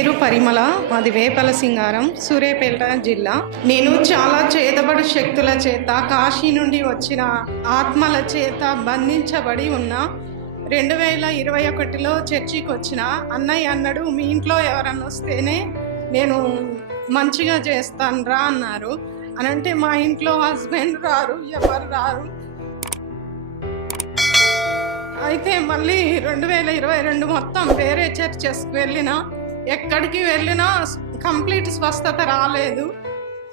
పేరు పరిమళ, మాది వేపల సింగారం, సూర్యాపేట జిల్లా. నేను చాలా చేతబడి శక్తుల చేత, కాశీ నుండి వచ్చిన ఆత్మల చేత బంధించబడి ఉన్నా. 2021లో చర్చికి వచ్చిన అన్నయ్య అన్నాడు, మీ ఇంట్లో ఎవరన్నా వస్తేనే నేను మంచిగా చేస్తాను రా అన్నారు. అనంటే మా ఇంట్లో హస్బెండ్ రారు, ఎవరు రారు. అయితే మళ్ళీ 2022 మొత్తం వేరే చర్చెస్కి వెళ్ళినా, ఎక్కడికి వెళ్ళినా కంప్లీట్ స్వస్థత రాలేదు.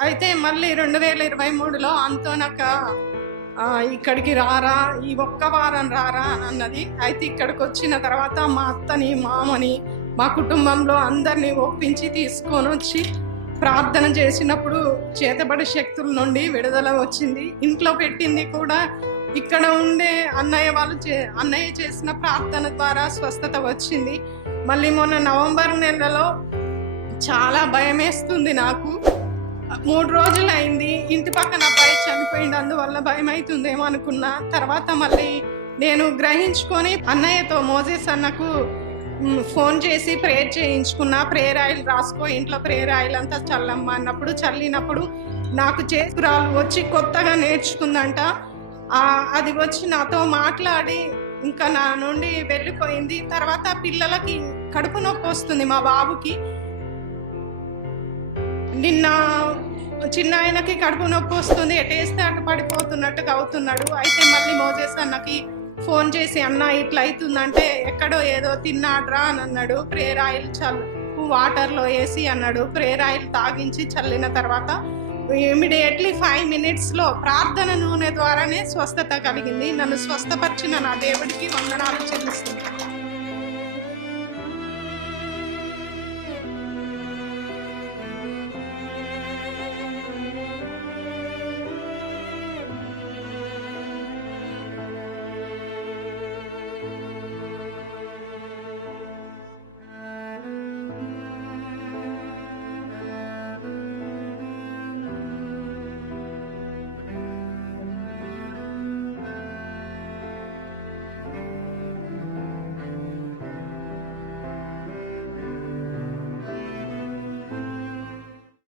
అయితే మళ్ళీ 2023లో అంతోనక ఇక్కడికి రారా, ఈ ఒక్క వారం రారా అని అన్నది. అయితే ఇక్కడికి వచ్చిన తర్వాత మా అత్తని, మామని, మా కుటుంబంలో అందరినీ ఒప్పించి తీసుకొని వచ్చి ప్రార్థన చేసినప్పుడు చేతబడి శక్తుల నుండి విడుదల వచ్చింది. ఇంట్లో పెట్టింది కూడా ఇక్కడ ఉండే అన్నయ్య చేసిన ప్రార్థన ద్వారా స్వస్థత వచ్చింది. మళ్ళీ మొన్న నవంబర్ నెలలో చాలా భయం వేస్తుంది నాకు. 3 రోజులు అయింది, ఇంటి పక్కన అబ్బాయి చనిపోయింది, అందువల్ల భయం అవుతుందేమో అనుకున్నా. తర్వాత మళ్ళీ నేను గ్రహించుకొని అన్నయ్యతో మోజెస్ అన్నకు ఫోన్ చేసి ప్రేయర్ చేయించుకున్నా. ప్రేయర్ ఆయిల్ రాసుకో, ఇంట్లో ప్రేయర్ ఆయిల్ అంతా చల్లమ్మ అన్నప్పుడు చల్లినప్పుడు నాకు చేసుకురాలు వచ్చి కొత్తగా నేర్చుకుందంట. అది వచ్చి నాతో మాట్లాడి ఇంకా నా నుండి వెళ్ళిపోయింది. తర్వాత పిల్లలకి కడుపు నొప్పి వస్తుంది మా బాబుకి. నిన్న చిన్న ఆయనకి కడుపు నొప్పి వస్తుంది, ఎటేస్తే అటు పడిపోతున్నట్టుగా అవుతున్నాడు. అయితే మళ్ళీ మోజెస్ అన్నకి ఫోన్ చేసి, అన్న ఇట్లా అవుతుందంటే ఎక్కడో ఏదో తిన్నాడ్రా అని అన్నాడు. ప్రేయర్ ఆయిల్ వాటర్లో వేసి అన్నాడు. ప్రేయర్ ఆయిల్ తాగించి చల్లిన తర్వాత ఇమీడియట్లీ 5 minutesలో ప్రార్థన నూనె ద్వారానే స్వస్థత కలిగింది. నన్ను స్వస్థపరిచిన నా దేవుడికి వందనాలు చెల్లిస్తున్నాను.